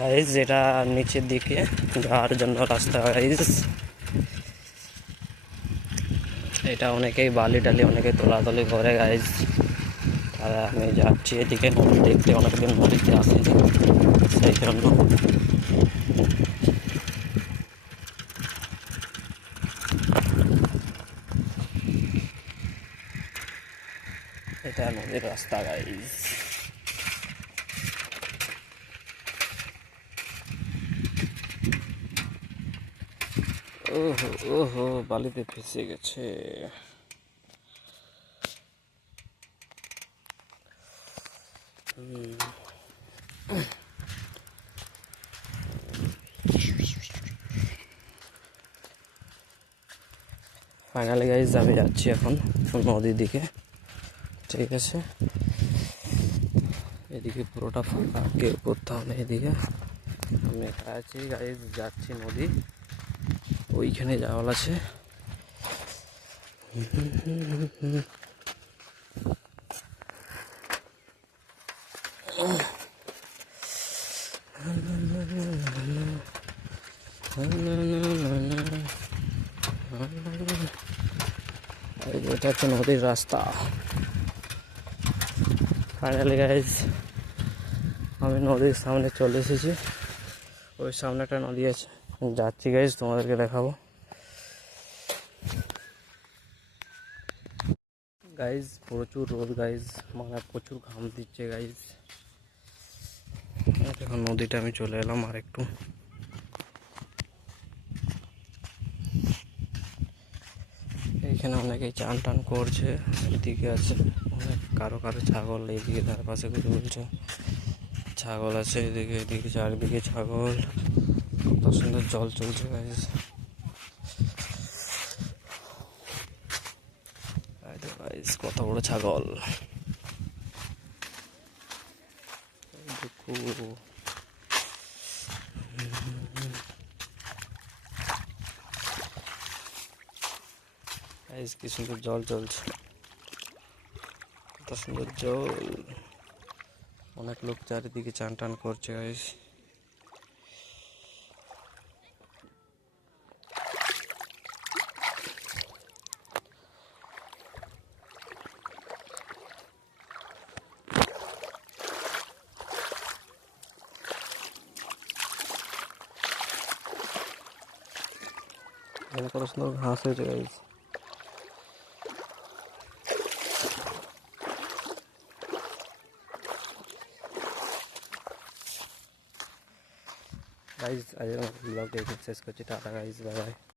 গাইজ এটা নিচের দিকে যাওয়ার জন্য রাস্তা। গাইজ এটা অনেকেই বালি টালি অনেকে তোলাতুলি করে গাইজ। আর আমি যাচ্ছি এদিকে নদী দেখতে, অনেকদিন নদীতে আসেনি সেই জন্য। এটা নদীর রাস্তা গাইজ। ওহো ওহো, বালিতে ফেসে গেছে। ফাইনালি গাইজ আমি যাচ্ছি এখন নদীর দিকে। ঠিক আছে, এদিকে পুরোটা ফাঁকা, কেউ কোথাও নেই। এদিকে আমি একা আছি গাইজ, যাচ্ছি নদী, ওইখানে যাওয়ার আছে। এটা হচ্ছে নদীর রাস্তা। ফাইনালি গাইজ আমি নদীর সামনে চলে এসেছি। ওই সামনে একটা নদী আছে, যাচ্ছি গাইজ, তোমাদেরকে দেখাবো। গাইজ প্রচুর রোদ গাইজ, মানে প্রচুর ঘাম দিচ্ছে গাইজ। এখন নদীটা আমি চলে এলাম আর একটু। এইখানে অনেকেই চান টান করছে। এদিকে আছে অনেক, কারো কারো ছাগল, এইদিকে তার পাশে কিছু বলছে ছাগল আছে। এদিকে এদিকে চারিদিকে ছাগল, কত সুন্দর জল চলছে গাইজ। গাইজ কত বড় ছাগল, গাইজ কি সুন্দর জল চলছে, কত সুন্দর জল। অনেক লোক চারিদিকে চান টান করছে গাইজ। এখানে কত সুন্দর ঘাস হয়েছে গাইজ। গাইজ আজ আমার ব্লগটা এখানে শেষ করছি। Tata guys, bye bye.